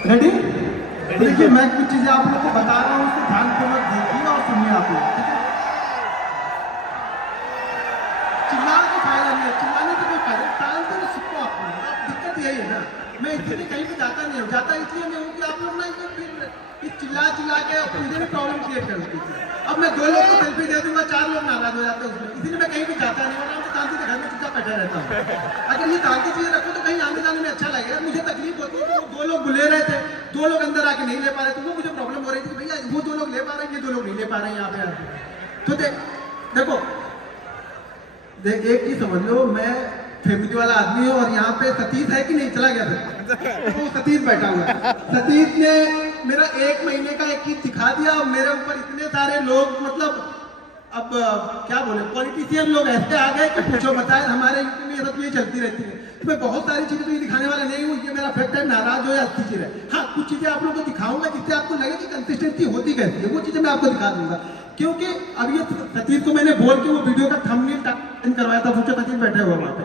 Ready? देखिए मैं कुछ चीजें आप लोग को बता रहा हूँ, उसको ध्यानपूर्वक देखिए और सुनिए आप लोग, ठीक है? चिल्लाने का फायदा नहीं है, चिल्लाने से कोई फायदा, टालते तो सबको आप लोग, अब दिक्कत यही है ना, मैं इसलिए कहीं भी जाता नहीं हूँ, जाता इसलिए नहीं हूँ कि आप लोग ना इसे फिर चिल्ला के मुझे भी प्रॉब्लम क्रिएट कर देती है। अब मैं 2 लोग को सेल्फी दे दूंगा, 4 लोग नाराज हो जाते हैं उसमें, इसीलिए मैं कहीं भी जाता नहीं हूँ, आराम से शांति से घर में चुपचाप बैठा रहता हूँ। अगर ये शांति चीजें रखो तो कहीं आने जाने में अच्छा लगेगा। मुझे तकलीफ होती है कि वो 2 लोग बुले रहे थे, 2 लोग अंदर आके नहीं ले पा रहे थे, वो मुझे प्रॉब्लम हो रही थी भैया वो 2 लोग ले पा रहे हैं, ये 2 लोग नहीं ले पा रहे हैं यहाँ पे आके। तो देखो एक चीज समझ लो, मैं फैमिली वाला आदमी हूँ और यहाँ पे सतीश है कि नहीं, चला गया था तो सतीश बैठा हुआ है। सतीश ने मेरा 1 महीने का एक चीज दिखा दिया और मेरे ऊपर इतने सारे लोग, मतलब अब क्या बोले, पॉलिटिशियन लोग ऐसे आ गए कि पूछो बताए, हमारे यूपी में ये सब चीजें चलती रहती है। तो मैं बहुत सारी चीजें तो ये दिखाने वाला नहीं हूँ, ये मेरा फैक्ट है, नाराज हो या अच्छी चीज है। हाँ कुछ चीजें आप लोगों को दिखाऊंगा जिससे आपको लगे कि कंसिस्टेंसी होती कैसी है, वो चीजें मैं आपको दिखा दूंगा। क्योंकि अब ये सतीश को मैंने बोल के वो वीडियो का थंबनेल करवाया था, मुझे सतीश बैठे हुए वहां पे,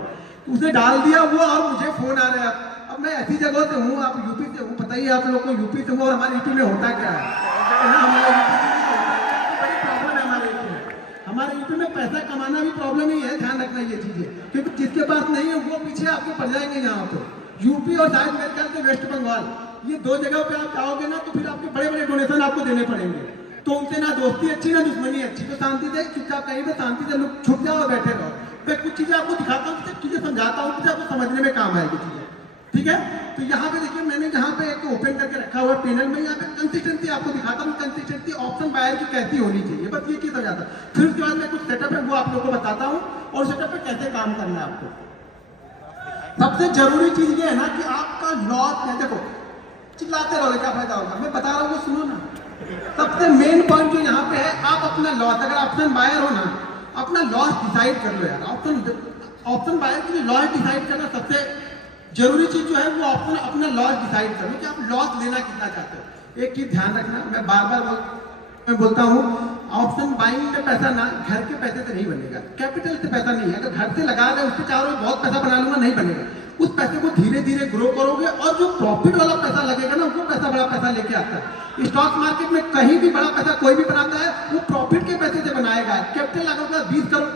उसने डाल दिया वो, और मुझे फोन आ रहा है। अब मैं ऐसी जगह से हूँ, आप यूपी से हूँ, पता ही आप लोग को यूपी से हूँ, और हमारे यूपी में होता क्या है, हमारे यूपी में पैसा कमाना भी प्रॉब्लम ही है, ध्यान रखना ये चीजें, क्योंकि जिसके पास नहीं है वो पीछे आपके पड़ जाएंगे। यहाँ पे यूपी और शायद मेरे ख्याल से वेस्ट बंगाल, ये 2 जगह पे आप जाओगे ना तो फिर आपके बड़े बड़े डोनेशन आपको देने पड़ेंगे। तो उनसे ना दोस्ती अच्छी ना दुश्मनी अच्छी, तो शांति से चुपचाप कहीं पे शांति से लोग छुप जाओ और बैठे रहो। मैं कुछ चीजें आपको दिखाता हूँ, चीजें समझाता हूँ, आपको समझने में काम आएगी चीजें, ठीक है? तो यहाँ पे देखिए मैंने यहाँ पे एक ओपन करके रखा हुआ पैनल में, यहाँ पे कंसिस्टेंसी आपको दिखाता हूँ, कंसिस्टेंसी ऑप्शन बायर की कैसी होनी चाहिए, बस ये चीज समझाता हूँ। फिर उसके बाद मैं कुछ सेटअप है वो आप लोगों को बताता हूँ, और सेटअप पे कैसे काम करना है आपको। सबसे जरूरी चीज ये है ना कि आपका लॉस है, देखो चिल्लाते रहोगे क्या फायदा होगा, मैं बता रहा हूँ वो सुनो ना। सबसे मेन पॉइंट जो यहाँ पे है, आप अपना लॉस, अगर ऑप्शन बायर हो ना, अपना लॉस डिसाइड कर लो यार। ऑप्शन बायर के लिए लॉस डिसाइड करना सबसे जरूरी चीज जो है वो ऑप्शन अपना लॉस डिसाइड करो कि आप लॉस लेना कितना चाहते हो। एक चीज ध्यान रखना, मैं बार बार बोलता हूँ, ऑप्शन बाइंग में पैसा ना घर के पैसे से नहीं बनेगा, कैपिटल से पैसा नहीं है। अगर घर से लगा रहे उससे चारों बहुत पैसा बना लूंगा, नहीं बनेगा। उस पैसे को धीरे धीरे ग्रो करोगे, और जो प्रॉफिट वाला पैसा लगेगा ना, वो पैसा बड़ा पैसा लेके आता है। स्टॉक मार्केट में कहीं भी बड़ा पैसा कोई भी बनाता है, वो प्रॉफिट के पैसे से बनाएगा। कैपिटल अगर 20 करोड़,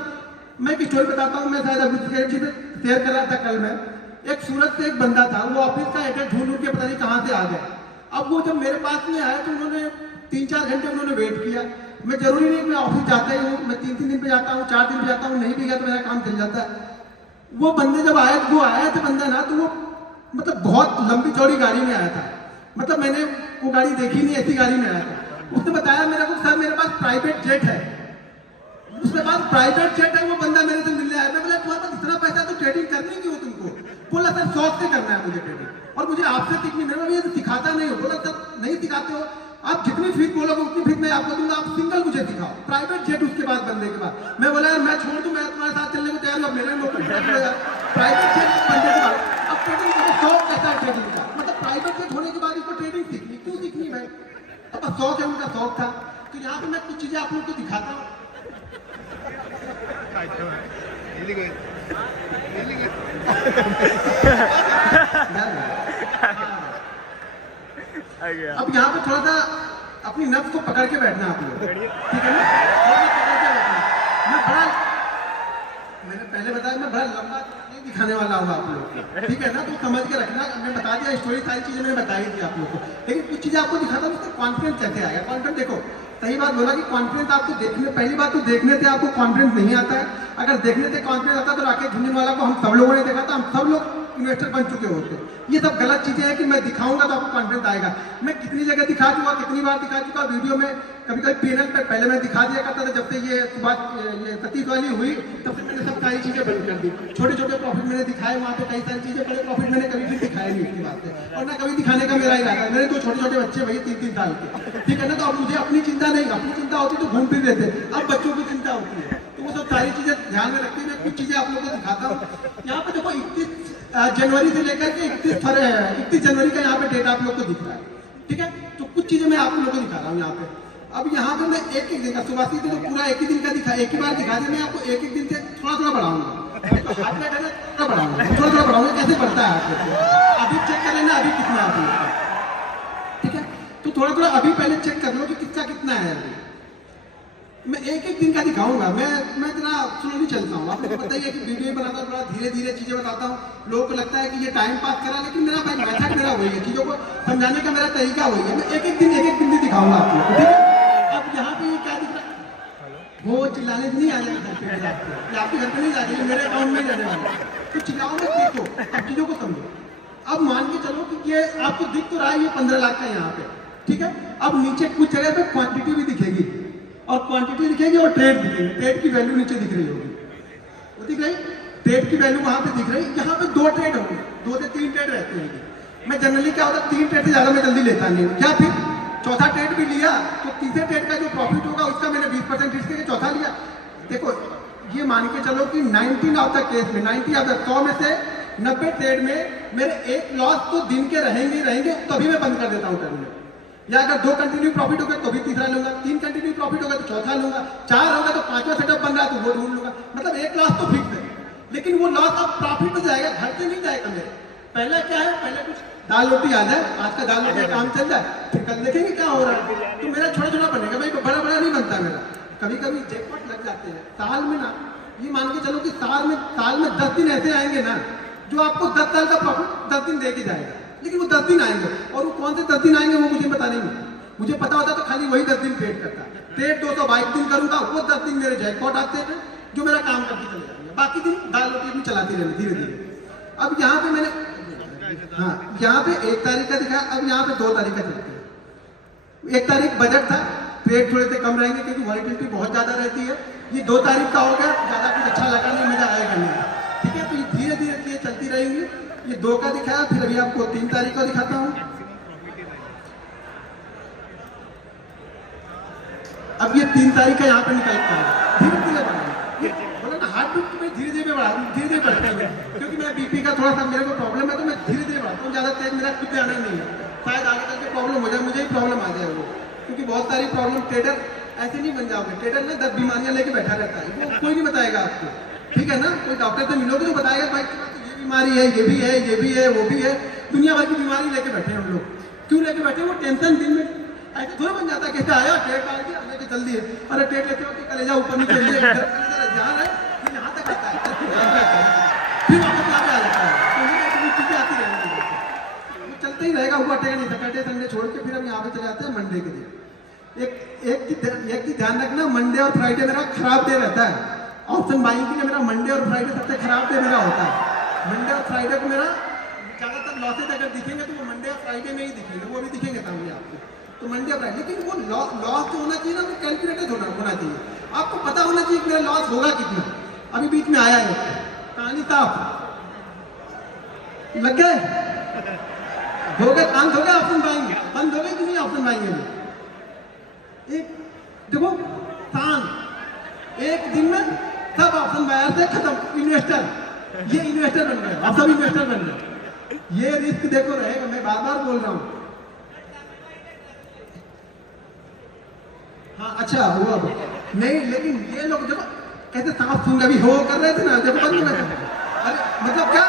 मैं एक स्टोरी बताता हूँ, मैं शायद अभी शेयर कर रहा था कल में, एक सूरत से एक बंदा था, वो ऑफिस का एड्रेस ढूंढ के पता नहीं कहाँ से आ गया। अब वो जब मेरे पास में आया तो उन्होंने 3-4 घंटे उन्होंने वेट किया। मैं जरूरी नहीं मैं ऑफिस जाता ही हूँ, मैं 3-3 दिन पे जाता हूँ, 4 दिन पे जाता हूँ, नहीं भी गया तो मेरा काम चल जाता है। वो बंदे जब आया, वो आया था बंदा ना, तो वो मतलब बहुत लंबी चौड़ी गाड़ी में आया था, मतलब मैंने वो गाड़ी देखी नहीं, ऐसी गाड़ी में आया था। उसने बताया मेरे को, सर मेरे पास प्राइवेट जेट है, उसके पास प्राइवेट जेट है। वो बंदा मेरे से मिलने आया, मैं बोला तुम्हारे पास इतना पैसा तो ट्रेडिंग करनी क्यों तुमको? बोला सर शौक से करना है मुझे ट्रेडिंग, और मुझे आपसे सीखनी, मैं ये तो सिखाता नहीं हो। बोला सर नहीं सिखाते हो, आप जितनी फीस बोलोगे उतनी फीस मैं आपको दूंगा, आप सिंगल मुझे दिखाओ प्राइवेट जेट। उसके बाद बंदे के बाद मैं बोला यार मैं छोड़ दूं, मैं तुम्हारे साथ चलने को तैयार हूँ, मेरे प्राइवेट जेट बंदे के बाद। अब ट्रेडिंग का शौक कैसा है ट्रेडिंग का, मतलब प्राइवेट जेट होने के बाद इसको ट्रेडिंग सीखनी, क्यों सीखनी भाई? अब शौक है, उनका शौक था। तो यहाँ पे मैं कुछ चीजें आप लोग को दिखाता हूँ। अब यहाँ पे थोड़ा सा अपनी नफ्स को पकड़ के बैठना आप लोग, ठीक है ना? मैं बड़ा, मैंने पहले बताया मैं बड़ा लंबा नहीं दिखाने वाला हूँ आप लोग को, ठीक है ना? तो समझ के रखना, मैं बता दिया स्टोरी, सारी चीजें मैंने बताई थी आप लोग को, लेकिन कुछ चीजें आपको दिखाता हूँ उसका कॉन्फिडेंस कैसे आएगा। कॉन्फिडेंस देखो, सही बात बोला कि कॉन्फिडेंस आपको देखने, पहली बात तो देखने से आपको कॉन्फिडेंस नहीं आता है। अगर देखने से कॉन्फिडेंस आता तो राकेश झुंझुनवाला को हम सब लोगों ने देखा था, हम सब लोग इन्वेस्टर बन चुके होते। ये सब गलत चीजें हैं कि मैं दिखाऊंगा तो आपको कॉन्फिडेंस आएगा। मैं कितनी जगह दिखा चुका, कितनी बार दिखा चुका वीडियो में, कभी कभी पैनल पे पहले मैं दिखा दिया करता था, जब से ये सुबह ये सतीश वाली हुई तब से मैंने सब सारी चीजें बंद कर दी। छोटे छोटे प्रॉफिट मैंने दिखाए वहाँ पे, कई सारी चीजें, बड़े प्रॉफिट मैंने कभी भी दिखाए नहीं इसकी बात से, और ना कभी दिखाने का मेरा इरादा है। मेरे 2 छोटे छोटे बच्चे भैया 3-3 साल के, ठीक है ना? तो अब मुझे अपनी चिंता नहीं, अपनी चिंता होती तो घूम फिर लेते, अब बच्चों की चिंता होती है, तो वो सब सारी चीजें ध्यान में रखती है। कुछ चीजें आप लोगों को दिखाता हूँ। यहाँ पे देखो 31 जनवरी से लेकर के 31 जनवरी का यहाँ पे डेट आप लोग को दिख रहा है, ठीक है? तो कुछ चीजें मैं आप लोगों को दिखा रहा हूँ यहाँ पे। अब यहाँ पे मैं एक दिन का, सुबह से तो पूरा एक ही दिन का दिखा, एक ही बार दिखा दिया। मैं आपको एक दिन से थोड़ा थोड़ा बढ़ाऊंगा, हाथ में थोड़ा बढ़ाऊंगा, थोड़ा थोड़ा बढ़ाऊंगा, कैसे बढ़ता है आप लोग। अभी चेक कर लेना अभी कितना आती है। थोड़ा थोड़ा अभी पहले चेक कर लो कि किसका कितना है अभी। मैं एक एक दिन का दिखाऊंगा, मैं इतना स्लोली चलता हूँ। आपको पता ही है कि वीडियो बनाता हूँ, थोड़ा धीरे धीरे चीजें बताता हूँ। लोगों को लगता है कि ये टाइम पास करा, लेकिन मेरा भाई मेथड मेरा वही है, चीजों को समझाने का मेरा तरीका वही है। मैं एक एक दिन दिखाऊंगा आपको, ठीक है। अब यहाँ पे क्या दिख रहा है, वो चिल्लाने नहीं आ जाएगा घर पे, आपके घर पे नहीं जाएगा, मेरे अकाउंट में जाने वाला है। तो चिल्लाओ मत, देखो अब चीजों को समझो। अब मान के चलो कि ये आपको दिख तो रहा है, ये 15 लाख का यहाँ पे, ठीक है। अब नीचे कुछ जगह पे क्वांटिटी भी दिखेगी, और क्वांटिटी दिखेगी और ट्रेड दिखेगी। ट्रेड की वैल्यू नीचे दिख रही होगी, वो दिख रही, ट्रेड की वैल्यू वहां पे दिख रही। यहाँ पे 2 ट्रेड होंगे, 2 से 3 ट्रेड रहते हैं। मैं जनरली क्या होता है, 3 ट्रेड से ज्यादा मैं जल्दी लेता नहीं हूँ। क्या फिर चौथा ट्रेड भी लिया तो तीसरे ट्रेड का जो प्रॉफिट होगा उसका मैंने 20% रिस्क करके चौथा लिया। देखो ये मान के चलो कि 90 ऑफ द केस में, 90 ऑफ द 100 में से 90 ट्रेड में मेरे एक लॉस तो दिन के रहेंगे, तभी मैं बंद कर देता हूँ करने। या अगर 2 कंटिन्यू प्रॉफिट हो गए तो भी तीसरा लूंगा, 3 कंटिन्यू प्रॉफिट होगा तो चौथा लूंगा, 4 होगा तो 5वां सेटअप बन रहा है तो वो ढूंढ लूंगा। मतलब एक लॉस तो फिक्स है, लेकिन वो लॉस अब प्रॉफिट में जाएगा, घर से नहीं जाएगा मेरे। पहले क्या है, पहले कुछ दाल रोटी आ जाए, आज का दाल रोटी काम चल जाए, फिर कल देखेंगे क्या हो रहा है। तो मेरा छोटा छोटा बनेगा भाई, बड़ा बड़ा नहीं बनता मेरा। कभी कभी जैकपॉट लग जाते हैं साल में ना, ये मान के चलो कि साल में 10 दिन ऐसे आएंगे ना जो आपको 10 साल का प्रॉफिट 10 दिन दे के जाएगा। लेकिन वो 10 दिन आएंगे, और वो कौन से 10 दिन आएंगे वो मुझे पता नहीं है। मुझे पता होता तो खाली वही 10 दिन ट्रेड करता। ट्रेड 222 दिन करूंगा, वो 10 दिन मेरे जैकपॉट आते हैं जो मेरा काम करके चले जाएंगे। बाकी दिन दाल रोटी भी चलाती रहेंगे धीरे धीरे। अब यहाँ पे मैंने, हाँ यहाँ पे 1 तारीख का दिखाया, अब यहाँ पे 2 तारीख का चलते हैं। 1 तारीख बजट था, ट्रेड थोड़े से कम रहेंगे क्योंकि वॉलिटिलिटी बहुत ज्यादा रहती है। ये 2 तारीख का हो गया, ज्यादा कुछ अच्छा लगा नहीं, मजा आएगा नहीं, ठीक है। तो ये धीरे धीरे चीजें चलती रहेंगी। ये 2 का दिखाया, फिर अभी आपको 3 तारीख का दिखाता हूँ। अब ये 3 तारीख का यहाँ पे निकलता है, धीरे धीरे बढ़ाएंगे। बोला ना हार्ट बीट में धीरे धीरे बढ़ा, धीरे धीरे बढ़ता है, क्योंकि मैं बीपी का थोड़ा सा मेरे को प्रॉब्लम है, तो मैं धीरे धीरे बढ़ाता हूँ। ज्यादा तेज मेरा खुद आना नहीं है, शायद आगे चल के प्रॉब्लम हो जाए, मुझे ही प्रॉब्लम आ जाए वो। क्योंकि बहुत सारी प्रॉब्लम, ट्रेडर ऐसे नहीं बन जाओगे। ट्रेडर ना 10 बीमारियां लेके बैठा रहता है, वो कोई नहीं बताएगा आपको, ठीक है ना। कोई डॉक्टर से मिलोगे तो बताएगा भाई ये बीमारी है, ये भी है, ये भी है, वो भी है। दुनिया भर की बीमारी लेके बैठे हैं हम लोग। क्यों लेके बैठे? वो टेंशन दिन में ऐसे थोड़ा बन जाता है, कहते आया ट्रेड डाल दिया लेके चल दिए। अरे ट्रेड लेते हो कि कलेजा ऊपर नीचे जहाँ है फिर यहाँ तक आता है, फिर वापस यहाँ पे आ जाता है। तो चीजें आती रहेंगी, वो चलते ही रहेगा, हुआ अटेगा नहीं। सैटरडे संडे छोड़ के फिर हम यहाँ पे चले जाते हैं मंडे के दिन। एक की ध्यान रखना, मंडे और फ्राइडे मेरा खराब डे रहता है। ऑप्शन बाइंग के लिए मेरा मंडे और फ्राइडे सबसे खराब डे मेरा होता है। मंडे और फ्राइडे को मेरा ज्यादातर लॉसेज अगर दिखेंगे तो वो मंडे और फ्राइडे में ही दिखेंगे, वो भी दिखेंगे सामने आपको। तो मंडे और फ्राइडे, लेकिन वो लॉस जो होना चाहिए ना, वो कैलकुलेटेड होना चाहिए। आपको पता होना चाहिए कि मेरा लॉस होगा कितना। अभी बीच में आया है कहानी साफ लग गए, हो गए अंत हो गया। ऑप्शन बाइंग बंद हो गई कि नहीं? ऑप्शन बाइंग है एक, देखो शान एक दिन में सब ऑप्शन बायर से खत्म। इन्वेस्टर, ये इन्वेस्टर बन गए, अब सब इन्वेस्टर बन गए। ये रिस्क देखो रहेगा, मैं बार बार बोल रहा हूँ। हाँ अच्छा हुआ नहीं, लेकिन ये लोग देखो कैसे सांप सूंघ भी हो कर रहे थे ना, जब बंद हो गए। अरे मतलब क्या,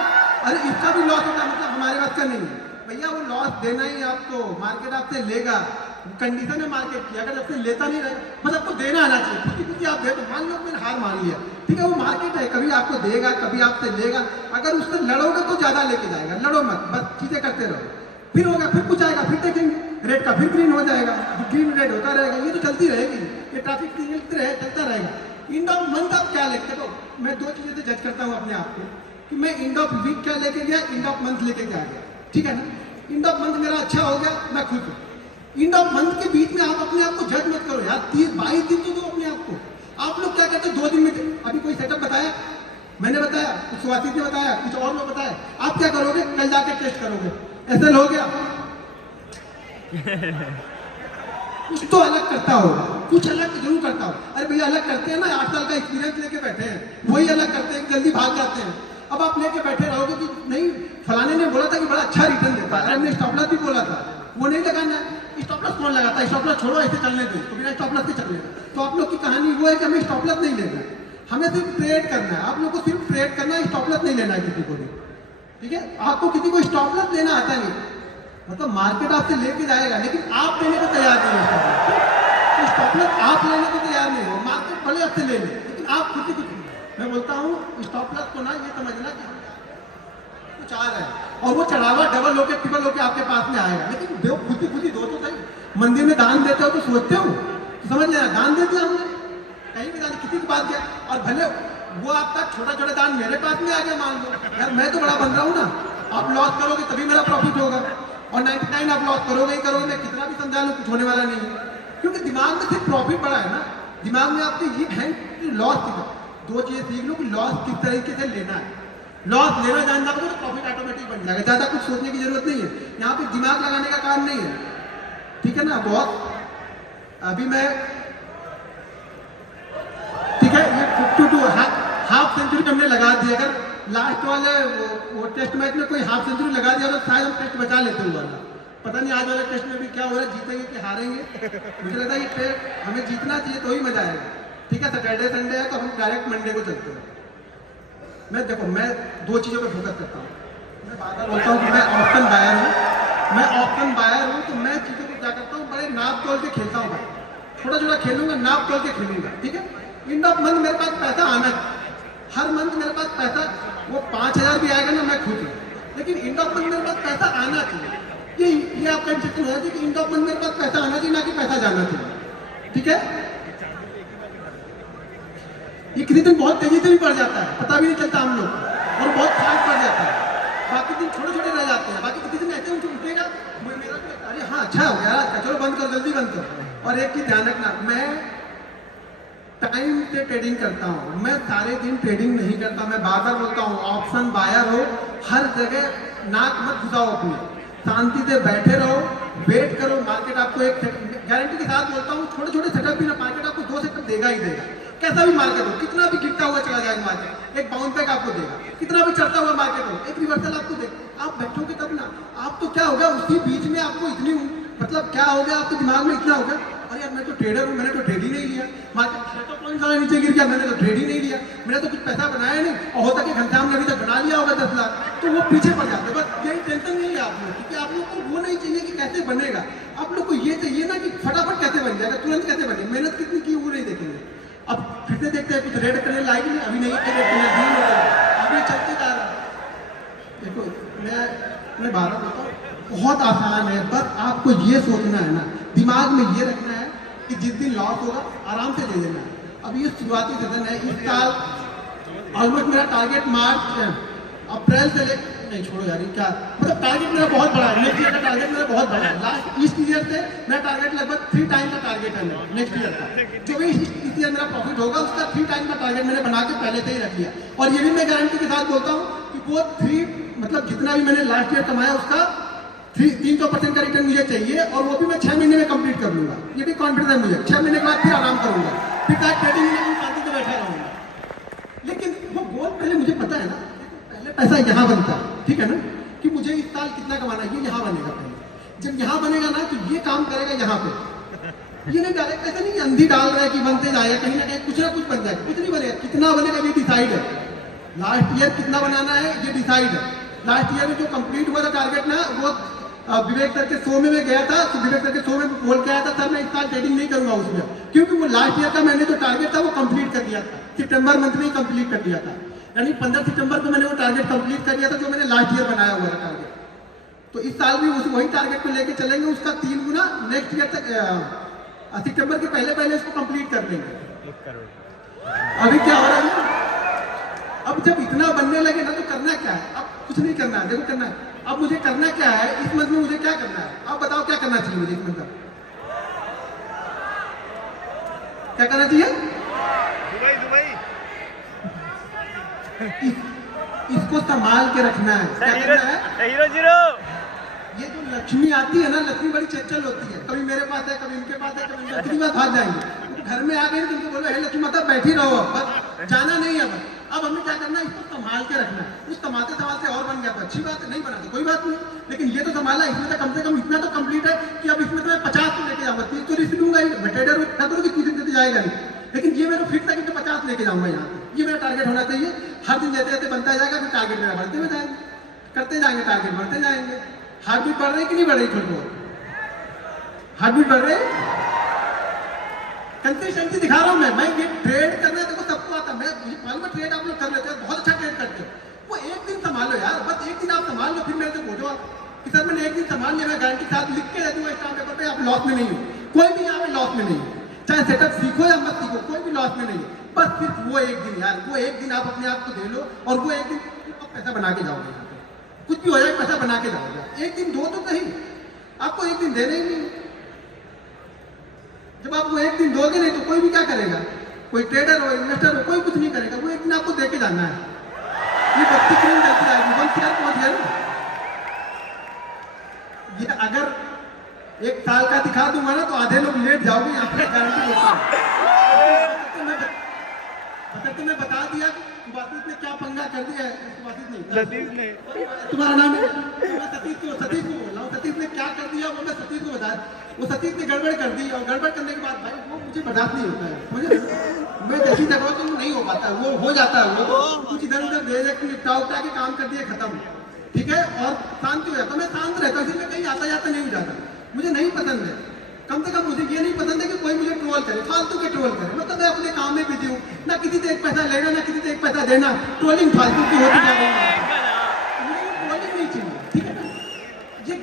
अरे इसका भी लॉस होता, मतलब हमारे बात का नहीं है भैया। वो लॉस देना ही आपको, मार्केट आपसे लेगा, कंडीशन है मार्केट की। अगर आपसे लेता नहीं रहे, मतलब आपको देना आना चाहिए। खुद आप दे तो मान लो मैंने हार मान लिया, ठीक है। वो मार्केट है, कभी आपको देगा, कभी आपसे लेगा। अगर उससे लड़ोगे तो ज्यादा लेके जाएगा, लड़ो मत, बस चीजें करते रहो। फिर होगा, फिर कुछ आएगा, फिर देखेंगे रेड का, फिर ग्रीन हो जाएगा, ग्रीन रेड होता रहेगा। ये तो चलती रहेगी, ये ट्रैफिक चलता रहेगा। एंड ऑफ मंथ आप क्या लेते हो? मैं 2 चीजें से जज करता हूँ अपने आप को कि मैं एंड ऑफ वीक क्या लेके गया, एंड ऑफ मंथ लेके क्या गया, ठीक है ना। एंड ऑफ मंथ मेरा अच्छा हो गया, मैं खुश हूँ। एंड ऑफ मंथ के बीच में आप अपने आप को जज मत करो यार। 22 दिन तो दो अपने आप को। आप लोग क्या कहते हैं 2 दिन में? अभी कोई सेटअप बताया, मैंने बताया, कुछ सुवासित ने बताया, कुछ और लोग बताया। आप क्या करोगे? कल जाके टेस्ट करोगे, ऐसे हो गया। कुछ तो अलग करता होगा, कुछ अलग जरूर करता हो। अरे भैया अलग करते हैं ना, 8 साल का एक्सपीरियंस लेके बैठे हैं, वही अलग करते हैं, जल्दी भाग जाते हैं। अब आप लेके बैठे रहोगे कि नहीं फलाने ने बोला था कि बड़ा अच्छा रिटर्न देता है, हमने स्टॉप लॉस भी बोला था, वो नहीं लगाना है। स्टॉप लॉस कौन लगाता है? स्टॉप लॉस छोड़ो, ऐसे चलने दो, तो बिना स्टॉप लॉस के चलने दो। तो आप लोग की कहानी वो है कि हमें स्टॉप लॉस नहीं लेना है, हमें सिर्फ ट्रेड करना है। आप लोग को सिर्फ ट्रेड करना है, स्टॉप लॉस नहीं लेना है किसी को भी, ठीक है। आपको किसी को स्टॉप लॉस लेना आता नहीं, मतलब मार्केट आपसे लेके जाएगा, लेकिन आप लेने को तैयार नहीं हो। तो स्टॉप लॉस आप लेने को तैयार नहीं हो, मार्केट भले आपसे ले ले, लेकिन आप खुद ही कुछ। मैं बोलता हूँ स्टॉप लॉस को ना ये समझना कि कुछ आ रहा है और वो चढ़ावा डबल होके ट्रिपल होके आपके पास में आएगा, लेकिन दो खुद ही दो तो सही। मंदिर में दान देते हो तो सोचते हो, तो समझ लेना दान दे दिया हमने, कहीं भी दान किसी की बात गया, और भले वो आपका छोटा छोटा दान मेरे पास में आ गया, मान लो यार मैं तो बड़ा बन रहा हूँ ना, आप लॉस करोगे तभी मेरा प्रॉफिट होगा, और 99 आप लॉस करोगे ही करोगे, मैं कितना भी समझा लूँ कुछ होने वाला नहीं है, क्योंकि दिमाग में सिर्फ प्रॉफिट बड़ा है ना। दिमाग में आपके ये है कि लॉस की दो चीजें सीख लो कि लॉस किस तरीके से लेना है। लॉस लेना जानना होगा तो प्रॉफिट ऑटोमेटिक बन जाएगा, ज्यादा कुछ सोचने की जरूरत नहीं है, यहाँ पे दिमाग लगाने का काम नहीं है, ठीक है ना बॉस। अभी मैं ठीक है ये 52 हाफ सेंचुरी हमने लगा दी, अगर लास्ट वाले वो टेस्ट मैच में कोई हाफ सेंचुरी लगा दिया तो शायद हम टेस्ट बचा लेते हुए, पता नहीं आज वाले टेस्ट में भी क्या हो रहा है, जीतेंगे कि हारेंगे। मुझे लगता है ये हमें जीतना चाहिए तो ही मजा आएगा, ठीक है। सैटरडे संडे है तो हम डायरेक्ट मंडे को चलते हैं। मैं देखो मैं दो चीज़ों पे फोकस करता हूँ, मैं बार बार बोलता हूँ कि मैं ऑप्शन बायर हूँ, तो मैं चीज़ों को क्या करता हूँ, बड़े नाप तोल के खेलता हूँ भाई, छोटा छोटा खेलूंगा, नाप तोल के खेलूंगा, ठीक है। एंड ऑफ मंथ मेरे पास पैसा आना, हर मंथ मेरे पास पैसा, वो 5000 भी आएगा ना मैं खुद हूँ, लेकिन एंड ऑफ मंथ मेरे पास पैसा आना चाहिए। ये आपका इंस्ट्रक्शन होना चाहिए कि एंड ऑफ मंथ मेरे पास पैसा आना चाहिए, ना कि पैसा जाना चाहिए, ठीक है। ये किसी दिन बहुत तेजी से भी बढ़ जाता है, पता भी नहीं चलता हम लोग, और बहुत फास्ट बढ़ जाता है, बाकी दिन छोटे छोटे रह जाते हैं, बाकी किसी दिन ऐसे उठेगा मेरा अरे हाँ अच्छा हो गया आज, चलो बंद करो जल्दी बंद करो। और एक चीज ध्यान रखना, मैं टाइम से ट्रेडिंग करता हूँ, मैं सारे दिन ट्रेडिंग नहीं करता, मैं बार बार बोलता हूँ ऑप्शन बायर हो, हर जगह नाक मत घुसाओ अपनी, शांति से बैठे रहो, वेट करो, मार्केट आपको एक गारंटी के साथ बोलता हूँ, छोटे छोटे सेटअप भी ना मार्केट आपको 2 सेटअप देगा ही देगा, कैसा भी मार्केट हो, कितना भी गिरता हुआ चला जाएगा मार्केट, एक बाउंस बैक आपको देगा, कितना भी चढ़ता हुआ मार्केट हो, एक रिवर्सल आपको देगा। आप बैठोगे तब ना, आप तो क्या होगा उसी बीच में आपको इतनी मतलब क्या हो गया आपके दिमाग में इतना हो गया, अरे यार मैं तो ट्रेडर हूँ, मैंने तो ट्रेड ही नहीं लिया, मार्केट 600 पॉइंट वाला नीचे गिर गया, मैंने तो ट्रेड ही नहीं लिया, मैंने तो कुछ पैसा बनाया नहीं, और होता कि घंटा हमने अभी तक बना लिया होगा 10 लाख, तो वो पीछे पड़ जाते। बस यही टेंशन नहीं है आप लोग, क्योंकि आप लोग को वो नहीं चाहिए कि कैसे बनेगा, आप लोग को ये चाहिए ना कि फटाफट कैसे बन जाएगा, तुरंत कैसे बने, मेहनत कितनी की वो नहीं देखेंगे। अब फिर से देखते हैं कुछ रेड करने लायक नहीं, अभी नहीं अभी चलते जा रहा है। देखो मैं बार बार बताऊँ, बहुत आसान है, बस आपको ये सोचना है ना, दिमाग में ये रखना है कि जिस दिन लॉस होगा आराम से ले लेना है। अब ये शुरुआती सेशन है, इस साल ऑलमोस्ट मेरा टारगेट मार्च अप्रैल से ले नहीं छोड़ो यार क्या मतलब टारगेट मेरा बहुत बड़ा है, नेक्स्ट ईयर का टारगेट मेरा बहुत बड़ा है, लास्ट इस ईयर से मेरा टारगेट लगभग 3 टाइम का टारगेट है मेरा नेक्स्ट ईयर का, जो भी इस ईयर मेरा प्रॉफिट होगा उसका 3 टाइम का टारगेट मैंने बना के पहले से ही रख लिया। और ये भी मैं गारंटी के साथ बोलता हूँ कि वो 3 मतलब जितना भी मैंने लास्ट ईयर कमाया उसका 300% का रिटर्न मुझे चाहिए, और वो भी मैं 6 महीने में कंप्लीट कर लूंगा, ये भी कॉन्फिडेंस है मुझे। 6 महीने के बाद फिर आराम करूंगा, फिर ट्रेडिंग में शांति से बैठा रहूंगा। लेकिन वो गोल पहले मुझे पता है ना, पहले पैसा यहाँ बनता है, ठीक है ना, कि मुझे इस साल कितना कमाना है, ये यहाँ बनेगा पहले। जब यहाँ बनेगा ना तो ये काम करेगा यहाँ पे, ये नहीं डायरेक्ट ऐसा नहीं अंधी डाल रहा है कि बनते जाएगा, कहीं ना कुछ बन जाएगा, कुछ नहीं बनेगा, कितना बनेगा ये डिसाइड है। लास्ट ईयर कितना बनाना है ये डिसाइड है। लास्ट ईयर में जो कंप्लीट हुआ था टारगेट ना, वो विवेक सर के शो में मैं गया था, तो विवेक सर के शो में बोल के आया था सर मैं इस साल ट्रेडिंग नहीं करूंगा उसमें, क्योंकि वो लास्ट ईयर का मैंने जो टारगेट था वो कंप्लीट कर दिया था, सितंबर मंथ में ही कंप्लीट कर दिया था, यानी 15 सितंबर को मैंने वो टारगेट कंप्लीट कर दिया था जो मैंने लास्ट ईयर बनाया हुआ था टारगेट। तो इस साल भी वही टारगेट को लेके चलेंगे, उसका 3 गुना नेक्स्ट ईयर तक सितंबर के पहले इसको कंप्लीट कर लेंगे। अभी क्या हो रहा है, अब जब इतना बनने लगे ना तो करना क्या है, अब कुछ नहीं करना है, देखो करना है, अब मुझे करना क्या है इस मंथ में, मुझे क्या करना है, अब बताओ क्या करना चाहिए मुझे इस मंथ में, क्या करना चाहिए, दुबई इसको संभाल के रखना है, क्या करना है, हीरो ये जो लक्ष्मी आती है ना, लक्ष्मी बड़ी चंचल होती है, कभी मेरे पास है कभी इनके पास है, कभी लक्ष्मी बात भाग जाएंगे, घर में आ गए तो उनको बोलो हे लक्ष्मी माता बैठी रहो, बस जाना नहीं है। अब हमें क्या करना है, इसको संभाल के रखना है। उस संभालते और बन गया तो अच्छी बात है, नहीं बना तो कोई बात नहीं, लेकिन ये तो संभाला, इसमें तो कम से कम इतना तो कंप्लीट है कि अब इसमें तो मैं 50 को लेके जाऊंगा, 30 तो रिस्क लूंगा ही, ट्रेडर तो किसी दिन से जाएगा नहीं, लेकिन ये मेरा फिक्स है कि 50 लेके जाऊंगा यहाँ, ये मेरा टारगेट होना चाहिए। हर दिन जैसे जैसे बनता जाएगा फिर टारगेट मेरा बढ़ते हुए जाएंगे, करते जाएंगे, टारगेट बढ़ते जाएंगे। हार्ट बीट बढ़ रही कि नहीं बढ़ रही? थोड़ी बहुत हार्ट बीट बढ़ रही। कंसिस्टेंसी दिखा रहा हूँ मैं ये ट्रेड करना देखो सबको आता है। मैं मालूम है ट्रेड आप लोग कर लेते हो, बहुत अच्छा ट्रेड करते हो। वो एक दिन संभालो यार, बस एक दिन आप संभाल लो, फिर मेरे से बोलो आप कि सर मैंने एक दिन संभाल लिया, मैं गारंटी के साथ लिख के दे दूंगा स्टाम्प पेपर पे, आप लॉस में नहीं हो। कोई भी यहाँ पे लॉस में नहीं है, चाहे सेटअप सीखो या मत सीखो, कोई भी लॉस में नहीं है। बस सिर्फ वो एक दिन यार, वो एक दिन आप अपने आप को दे लो और वो एक दिन आप पैसा बना के जाओगे। कुछ भी हो जाए पैसा बना के जाओगे। एक दिन दो तो कहीं, आपको एक दिन देना ही नहीं। जब आप वो एक दिन दोगे नहीं तो कोई भी क्या करेगा? कोई ट्रेडर हो, इन्वेस्टर हो, कोई कुछ नहीं करेगा। वो एक दिन आपको दे के जाना है। ये बत्ती क्रीम चलती आएगी, वन शेयर पहुंच गया ना। ये अगर एक साल का दिखा दूंगा ना तो आधे लोग लेट जाओगे यहाँ पे, गारंटी देता हूँ। तो मैं बता दिया बातित ने क्या पंगा कर दिया है। सतीश ने, तुम्हारा नाम है? सतीश को बोला हूँ। सतीश ने क्या कर दिया वो मैं सतीश को बताया। वो सतीश ने गड़बड़ कर दी और गड़बड़ करने के बाद भाई वो मुझे बर्दाश्त नहीं होता है। मुझे मैं जैसी जगह तो नहीं हो पाता, वो हो जाता है। वो कुछ इधर उधर दे दे निपटा उठा के काम कर दिया, खत्म, ठीक है। और शांति हो जाता, मैं शांत रहता हूँ, इसलिए कहीं आता जाता नहीं हो जाता। मुझे नहीं पसंद है, कम से कम मुझे ये नहीं पसंद है कि कोई मुझे ट्रोल करे, फालतू के ट्रोल करे। मतलब मैं अपने काम में बिजी हूँ, ना किसी से एक पैसा लेना ना किसी से एक पैसा देना। ट्रोलिंग फालतू की होती जा रही है, मुझे ट्रोलिंग नहीं चाहिए, ठीक है ना। ये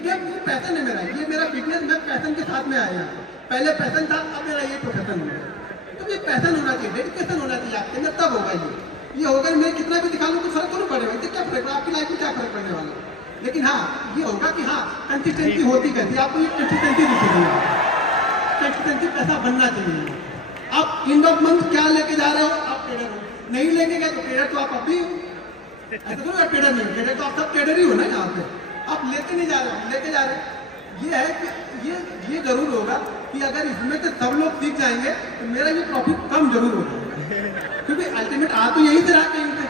गेम ये पैशन है मेरा, ये मेरा बिजनेस, मैं पैशन के साथ में आया। पहले पैशन था, अब मेरा ये प्रोफेशन हो गया। तो ये पैशन होना चाहिए, डेडिकेशन होना चाहिए आपके अंदर, तब होगा ये होगा। मैं कितना भी दिखा लूँ तो फर्क तो नहीं पड़ेगा, इससे क्या फर्क, आपकी लाइफ में क्या फर्क पड़ने वाला। लेकिन हाँ ये होगा कि हाँ कंसिस्टेंसी होती कैसी, आपको ये कंसिस्टेंसी दिखेगी। कंसिस्टेंसी पैसा बनना चाहिए। आप एंड ऑफ मंथ क्या लेके जा रहे हो? आप ट्रेडर हो, नहीं लेके गए तो ट्रेडर तो आप अभी हो। ऐसा तो नहीं ट्रेडर नहीं, ट्रेडर तो आप सब ट्रेडर ही हो ना। यहाँ पे आप लेके नहीं जा रहे हो, लेके जा रहे हो। ये है कि ये जरूर होगा कि अगर इसमें से सब लोग सीख जाएंगे तो मेरा ये प्रॉफिट कम जरूर होगा, क्योंकि अल्टीमेट आ तो यही से रहा कहीं से।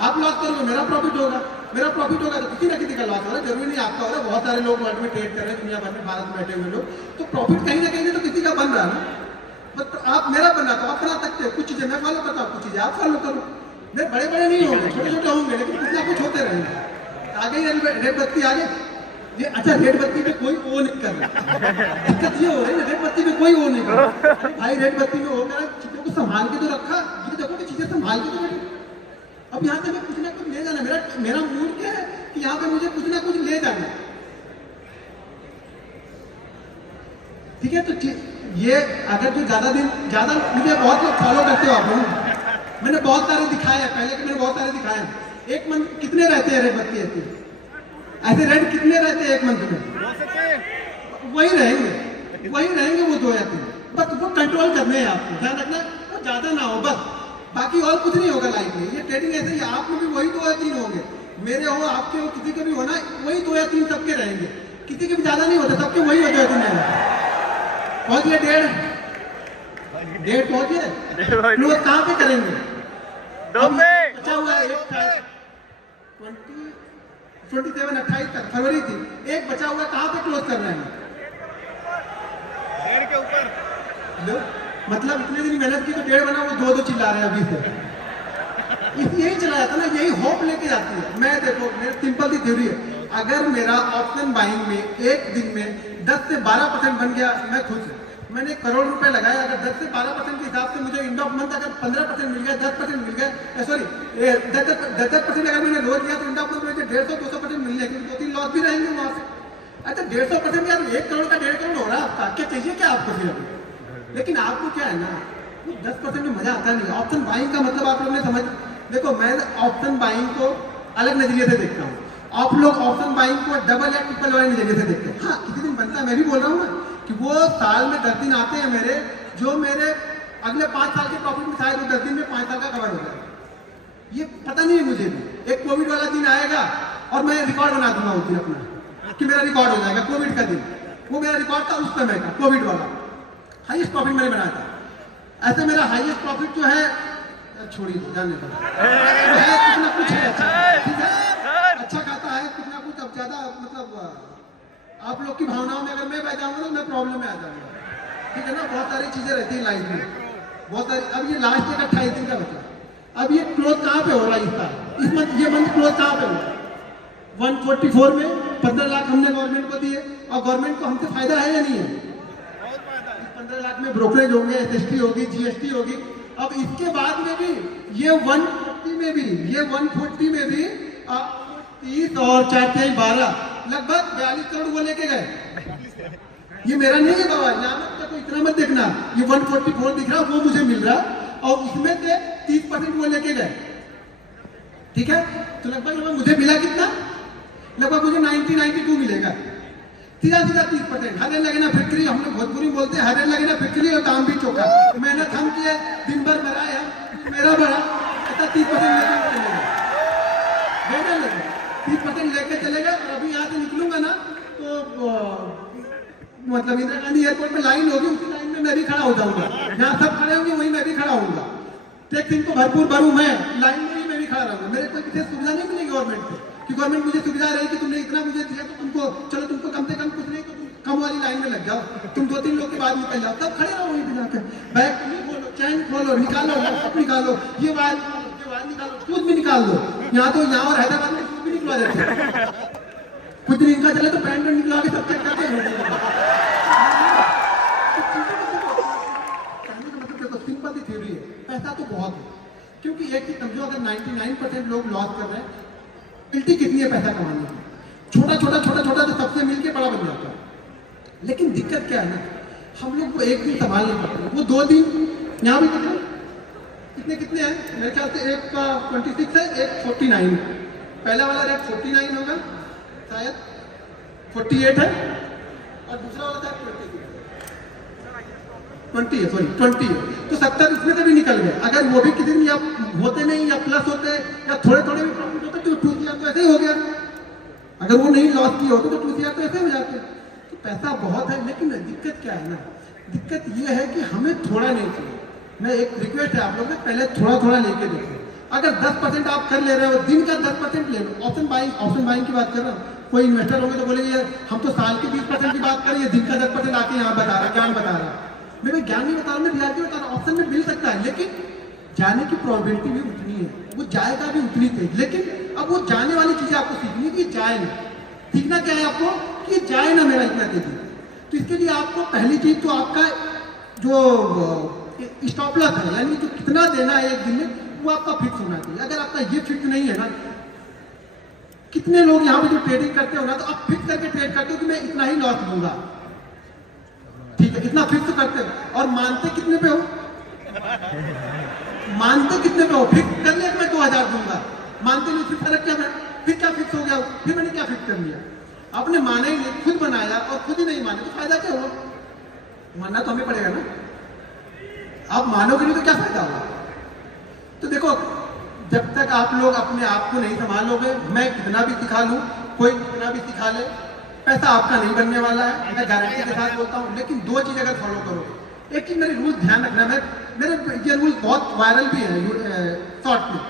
आप लॉस करोगे मेरा प्रॉफिट होगा, मेरा प्रॉफिट होगा तो किसी ना किसी का लॉस हो रहा है। जरूरी नहीं आपका हो रहा है, बहुत सारे लोग वर्ल्ड में ट्रेड कर रहे हैं, दुनिया भर में, भारत में बैठे हुए लोग, तो प्रॉफिट कहीं ना कहीं तो किसी का बन रहा है ना। बट आप मेरा बना तो आप बना सकते हो। कुछ चीजें मैं फॉलो करता हूँ, कुछ चीजें आप फॉलो करो। मैं बड़े बड़े नहीं होंगे, छोटे छोटे होंगे, लेकिन कुछ ना कुछ होते रहेंगे। आगे रेड बत्ती आगे ये, अच्छा रेड बत्ती पे कोई ओ नहीं कर रहा। दिक्कत ये हो रही है रेड बत्ती पे कोई ओ नहीं कर रहा। भाई रेड बत्ती में हो गया, चीजों को संभाल के तो रखा, ये देखो कि चीजें संभाल के तो रखी। अब यहाँ से मैं कुछ ना कुछ ले जाना, मेरा मूड क्या है कि यहाँ पे मुझे कुछ ना कुछ ले जाना, ठीक है। तो ये अगर जो ज्यादा मुझे बहुत लोग फॉलो करते हो आप लोग, मैंने बहुत सारे दिखाए हैं पहले के, मैंने बहुत सारे दिखाए हैं। एक मंथ कितने रहते हैं रेड बत्ती ऐसी, ऐसे रेड कितने रहते हैं एक मंथ में? वही रहेंगे वो 2 या 3, बस वो कंट्रोल करने हैं आपको, ध्यान रखना वो ज्यादा ना हो बस, बाकी और कुछ नहीं होगा लाइफ में। ये ट्रेडिंग ऐसे ही, आप में भी वही 2 या 3 होंगे, मेरे हो, आपके हो, किसी के भी होना, वही 2 या 3 सबके रहेंगे, किसी के भी ज्यादा नहीं होता, सबके वही होते हैं। पहुंच गए 1.5 पहुंच गए। लोग कहाँ पे करेंगे? बचा हुआ है 27-28 तक फरवरी थी, एक बचा हुआ, कहाँ पे क्लोज कर रहे हैं? 1.5 के ऊपर। मतलब इतने दिन मेहनत की तो 1.5 बना, वो 2 चिल्ला रहे हैं अभी से। यही चला जाता ना, यही होप लेके जाती है। मैं देखो मेरी सिंपल सी थ्योरी है, अगर मेरा ऑप्शन बाइंग में एक दिन में 10 से 12% बन गया, मैं खुश हूँ। मैंने 1 करोड़ रुपए लगाया, अगर 10 से 12% के हिसाब से मुझे एंड ऑफ मंथ अगर 15% मिल गया, 10% मिल गया, सॉरी 10% अगर मैंने लोन लिया तो एंड ऑफ मंथ मुझे 150-200% मिल जाएगी, 2-3 लॉस भी रहेंगे वहां से। अच्छा 150% यार 1 करोड़ का 1.5 करोड़ हो रहा है आपका, क्या चाहिए क्या आपको फिर? लेकिन आपको क्या है ना, 10% में मजा आता नहीं। ऑप्शन बाइंग का मतलब आप लोग ने समझ, देखो मैं ऑप्शन बाइंग को अलग नजरिए से देखता हूँ, आप लोग ऑप्शन बाइंग को डबल या ट्रिपल वाले नजरिए से देखते हैं। हाँ किसी दिन बनता है, मैं भी बोल रहा हूँ ना कि वो साल में 10 दिन आते हैं मेरे, जो मेरे अगले 5 साल के प्रॉफिट में शायद वो 10 दिन में 5 साल का कवर हो जाए। ये पता नहीं है मुझे भी, एक कोविड वाला दिन आएगा और मैं रिकॉर्ड बना दूंगा उस दिन अपना, कि मेरा रिकॉर्ड हो जाएगा कोविड का दिन। वो मेरा रिकॉर्ड था उस समय का, कोविड वाला हाईएस्ट प्रॉफिट मैंने बनाया था। ऐसे मेरा हाईएस्ट प्रॉफिट जो है, छोड़िए जाने दो, कुछ ना कुछ है, अच्छा खाता है कुछ ना कुछ। अब ज्यादा मतलब आप लोग की भावनाओं में अगर मैं बह जाऊंगा तो मैं प्रॉब्लम में आ जाऊंगा, ठीक है ना। बहुत सारी चीजें रहती है लाइफ में, बहुत सारी। अब ये लास्ट एक 28 दिन का बचा, अब ये क्लोज कहाँ पे हो रहा है इसका, इस मंथ, ये मंथ क्लोज कहाँ पे हो रहा है? 144 में 15 लाख हमने गवर्नमेंट को दिए और गवर्नमेंट को हमसे फायदा है या नहीं है? बहुत फायदा है। 15 लाख में ब्रोकरेज होंगे, एसएसटी होगी, जीएसटी होगी। अब इसके बाद में भी ये 140 में भी 30 और 4 12 लगभग 42 करोड़ वो लेके गए। ये मेरा नहीं है बाबा, यहाँ मत देखो, इतना मत देखना। ये 144 दिख रहा वो मुझे मिल रहा और उसमें से 30% वो लेके गए। ठीक है, तो लगभग मुझे मिला कितना? लगभग मुझे 92 मिलेगा। सीधा 30%। हरे लगे ना फिक्री, हम लोग भोजपुरी बोलते हैं, हरे लगे ना फिक्री और काम भी चौका। मेहनत हम किए, दिन भर मराए हम, मेरा बड़ा ऐसा 30% लेके चलेगा, 30% लेके चलेगा। और अभी यहाँ से निकलूंगा ना तो मतलब इंदिरा गांधी एयरपोर्ट में लाइन होगी, उसी लाइन में मैं भी खड़ा हो जाऊंगा। यहाँ सब खड़े होंगे, वहीं मैं भी खड़ा होऊंगा। टैक्स इनको भरपूर भरूं, मैं लाइन में ही मैं भी खड़ा रहूंगा। मेरे कोई विशेष सुविधा नहीं मिलेगी गवर्नमेंट से कि गवर्नमेंट मुझे सुविधा रही कि तुमने इतना मुझे दिया तो तुमको चलो तुमको कम से कम कुछ नहीं तो तुम कम वाली लाइन में लग जाओ, तुम 2-3 लोग के बाद निकल जाओ, तब खड़े रहो वहीं पे जाकर। बैग तुम खोलो, चैन खोलो, निकालो, लैपटॉप निकालो, ये वायर निकालो, शूज भी निकाल दो। यहाँ तो यहाँ और हैदराबाद में शूज भी निकलवा देते। कुछ दिन इनका चले तो पैंट में निकला के सब चेक करते हैं। सिंपल थ्योरी है, पैसा तो बहुत है। क्योंकि एक ही समझो, अगर 99% लोग लॉस कर रहे हैं, बिल्टी कितनी है पैसा कमाने की? छोटा छोटा तो सबसे मिलके बड़ा बन जाता है। लेकिन दिक्कत क्या है ना, हम लोग को एक दिन संभाल नहीं पाते, वो 2 दिन। यहाँ भी कितने हैं मेरे ख्याल से, एक का 26 है, एक 49 है। पहला वाला रेट 49 होगा शायद, 48 है और दूसरा वाला था 20 है। तो 70 इसमें से भी निकल गए। अगर वो भी किसी दिन या होते नहीं या प्लस होते या थोड़े भी प्रॉफिट होते तो 2 तो ऐसे ही हो गया। अगर वो नहीं लॉस किए होते तो 2 तो ऐसे हो जाते। तो पैसा बहुत है, लेकिन दिक्कत क्या है ना, दिक्कत ये है कि हमें थोड़ा नहीं चाहिए। मैं एक रिक्वेस्ट है आप लोग, पहले थोड़ा लेके देखो। अगर 10% आप कर ले रहे हो, दिन का 10% ले लो। ऑप्शन बाइंग की बात कर रहा हूँ। कोई इन्वेस्टर होंगे तो बोलेंगे यार हम तो साल के 20% की बात करें, दिन का 10% आके यहाँ बता रहा, ज्ञान बता रहा। मैं ज्ञान नहीं बता रहा, मैं रियलिटी बता रहा हूँ। ऑप्शन में मिल सकता है, लेकिन जाने की प्रोबेबिलिटी भी उतनी है, वो जाएगा भी उतनी तेज। लेकिन अब वो जाने वाली चीजें आपको सीखनी है कि जाए ना। सीखना क्या है आपको कि जाए ना मेरा इतना तेजी। तो इसके लिए आपको पहली चीज तो आपका जो स्टॉप लॉस है, यानी जो कितना देना है एक दिन में, वो आपका फिक्स होना चाहिए। अगर आपका ये फिक्स नहीं है ना, कितने लोग यहाँ पे जो ट्रेडिंग करते हो ना, तो आप फिक्स करके ट्रेड करते हो कि मैं इतना ही लॉस लूंगा, ठीक है, इतना फिक्स करते हो। और मानते कितने पे हो? फिक्स कर लिया मैं 2000 दूंगा, मानते नहीं, फिर फर्क क्या? फिर क्या फिक्स हो गया? फिर मैंने क्या फिक्स कर लिया? आपने माना ही नहीं, खुद बनाया और खुद ही नहीं माने, तो फायदा क्या हुआ? मानना तो हमें पड़ेगा ना। आप मानोगे नहीं तो क्या फायदा होगा? तो देखो, जब तक आप लोग अपने आप को नहीं संभालोगे, मैं कितना भी सिखा लूं, कोई कितना भी सिखा ले, पैसा आपका नहीं बनने वाला है, मैं गारंटी के साथ बोलता हूँ। लेकिन 2 चीज अगर फॉलो करोगे, एक चीज मेरे रूल ध्यान रखना, मेरे ये रूल बहुत वायरल भी है शॉर्ट में।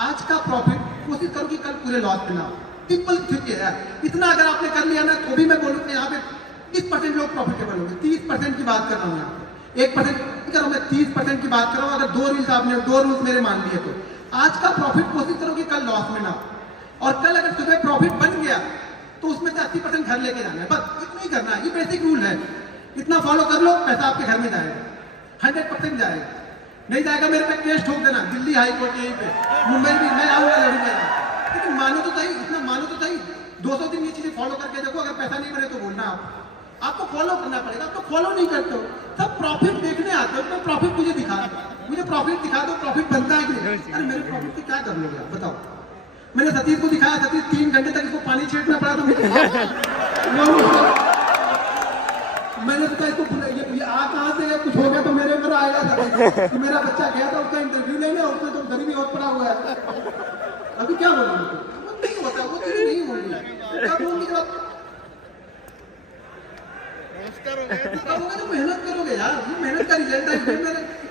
आज का प्रॉफिट कोशिश करो कि कल पूरे लॉस में ना हो। सिंपल ठीक है, इतना अगर आपने कर लिया ना, तो भी मैं बोलूँ यहाँ पे 30% लोग प्रॉफिटेबल होंगे। 30% की बात कर रहा हूँ यहाँ पे, 1% करो, मैं 30% की बात कर रहा हूँ। अगर 2 रूल्स आपने 2 रूल्स मेरे मान लिए, तो आज का प्रॉफिट कोशिश करो कि कल लॉस में ना हो। और कल अगर सुबह प्रॉफिट बन गया तो उसमें से 80% घर लेके जाना है, बस इतना ही करना है। ये बेसिक रूल है, इतना फॉलो कर लो, पैसा आपके घर में जाएगा, 100% जाएगा। नहीं जाएगा मेरे पे केस ठोक देना, दिल्ली हाई कोर्ट यहीं पे, मुंबई भी मैं आऊंगा, लड़ूंगा। लेकिन मानो तो सही, इतना मानो तो सही। 200 दिन ये चीजें फॉलो करके देखो, अगर पैसा नहीं बने तो बोलना आपको फॉलो करना पड़ेगा। आप तो फॉलो नहीं करते हो, सब प्रॉफिट देखने आते हो, तो प्रॉफिट मुझे दिखा दो, मुझे प्रॉफिट दिखा दो, प्रॉफिट बनता है कि नहीं? अरे मेरे प्रॉफिट की क्या कर लोगे आप बताओ? मैंने सतीश को दिखाया, सतीश 3 घंटे तक इसको पानी छींटना पड़ा, तो मैंने सोचा इसको ये आ कहाँ से, कुछ हो गया तो मेरे ऊपर आएगा। तो मेरा बच्चा गया था उसका इंटरव्यू लेने, और उसमें तो गरीबी और पड़ा हुआ है। अभी क्या बोलूँ? वो नहीं होता, वो चीजें नहीं होंगी। क्या बोलूँगी? जब करोगे तो मेहनत करोगे यार, मेहनत का रिजल्ट है।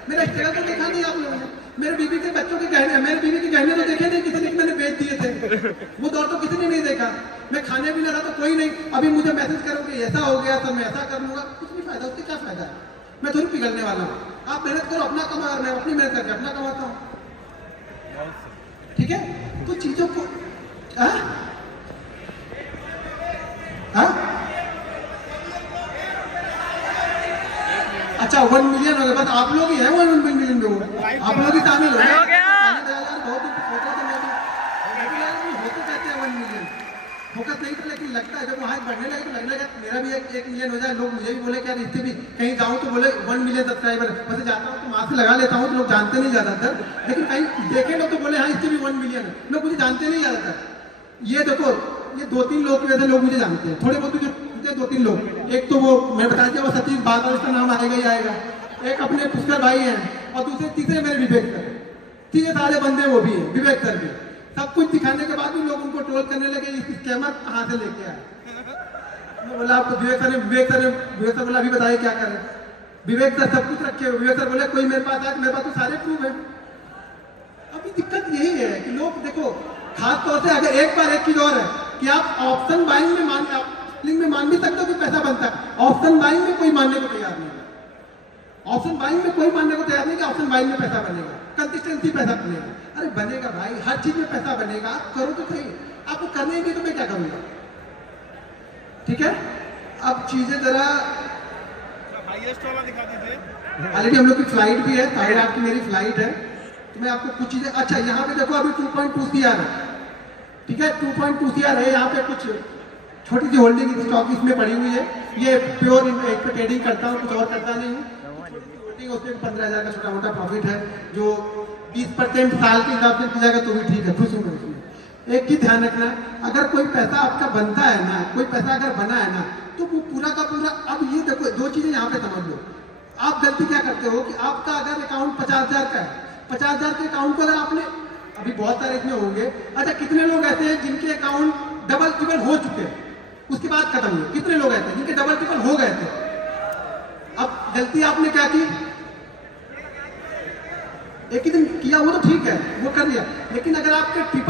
मेरा स्ट्रगल तो देखा नहीं आप लोगों ने। मेरे बीवी के बच्चों के गहने, मेरे बीवी के गहने तो देखे नहीं, किसी ने मैंने बेच दिए थे, वो दौर तो किसी ने नहीं देखा। मैं खाने भी ना रहा तो कोई नहीं, अभी मुझे मैसेज करोगे ऐसा हो गया तो मैं ऐसा कर लूंगा, कुछ नहीं फायदा, उससे क्या फायदा है? मैं थोड़ी पिघलने वाला हूँ। आप मेहनत करो, अपना कमा, मैं अपनी मेहनत करके अपना कमाता हूँ, ठीक है? तो चीजों को हाँ? अच्छा 1 मिलियन हो गए, बस आप लोग ही हैं 1 मिलियन में, वो आप लोग ही शामिल हो गए। हो गया। बहुत सोचा था मैं भी यार होते कहते हैं 1 मिलियन, फोकस नहीं था, लेकिन लगता है जब वहाँ बढ़ने लगे तो लगने लगा मेरा भी 1 मिलियन हो जाए, लोग मुझे भी बोले कि यार इससे भी कहीं जाऊँ तो बोले 1 मिलियन सब्सक्राइबर, वैसे जाता हूँ तो वहाँ से लगा लेता हूँ तो लोग जानते नहीं ज़्यादातर, लेकिन कहीं देखे लोग तो बोले हाँ इससे भी 1 मिलियन है, लोग मुझे जानते नहीं ज़्यादातर। ये देखो ये 2-3 लोग की वजह से लोग मुझे जानते हैं, थोड़े बहुत जो 2-3 लोग, एक तो वो मैं बता दिया वो सतीश बादल, उसका नाम आएगा ही आएगा, एक अपने पुष्कर भाई हैं, और दूसरे तीसरे मेरे विवेक सर, तीसरे सारे बंदे वो भी हैं, विवेक सर भी। सब कुछ दिखाने के बाद भी लोग उनको ट्रोल करने लगे, इस स्कैमर कहाँ से लेके आए। मैं बोला आपको विवेक सर बोला अभी बताइए क्या करें। विवेक सर सब कुछ रखे हुए, विवेक सर बोले कोई मेरे पास आए, मेरे पास तो सारे प्रूफ है। अभी दिक्कत यही है कि लोग देखो, खास तौर से अगर एक बार एक चीज और है कि आप ऑप्शन बाइंग में मान भी सकते हो कि पैसा बनता है, ऑप्शन बाइंग में कोई मानने को तैयार नहीं है, ऑप्शन बाइंग में कोई मानने को तैयार नहीं कि ऑप्शन बाइंग में पैसा बनेगा, कंसिस्टेंसी पैसा बनेगा। अरे बनेगा भाई, हर चीज में पैसा बनेगा, आप करो तो सही, आपको करने ही नहीं तो मैं क्या करूंगा। ठीक है, अब चीजें जरा हाईएस्ट वाला दिखा दीजिए। ऑलरेडी हम लोग की फ्लाइट भी है, 8:30 की मेरी फ्लाइट है, तो मैं आपको कुछ चीजें, अच्छा यहाँ पे देखो अभी 2.2 CR है, ठीक है 2.2 CR है, यहाँ पे कुछ छोटी सी होल्डिंग स्टॉक इसमें पड़ी हुई है, ये प्योर ट्रेडिंग करता हूँ, कुछ और करता नहीं हूँ। होल्डिंग उसमें 15,000 का छोटा मोटा प्रॉफिट है, जो 20% साल के हिसाब से किया जाएगा तो भी ठीक है, खुश हूँ मैं उसमें। एक चीज ध्यान रखना, अगर कोई पैसा आपका बनता है ना, कोई पैसा अगर बना है ना, तो वो पूरा का पूरा, अब ये देखो 2 चीजें यहाँ पे समझ लो, आप गलती क्या करते हो कि आपका अगर अकाउंट 50,000 का है, 50,000 के अकाउंट को अगर आपने, अभी बहुत सारे इसमें होंगे, अच्छा कितने लोग ऐसे हैं जिनके अकाउंट डबल ट्रिपल हो चुके हैं, उसके बाद खत्म हुए, कितने लोग ऐसे हैं जिनके डबल ट्रिपल हो गए थे। अब गलती आपने क्या की, एक ही दिन किया वो तो ठीक है, वो कर लिया, लेकिन अगर आपके ट्रिपल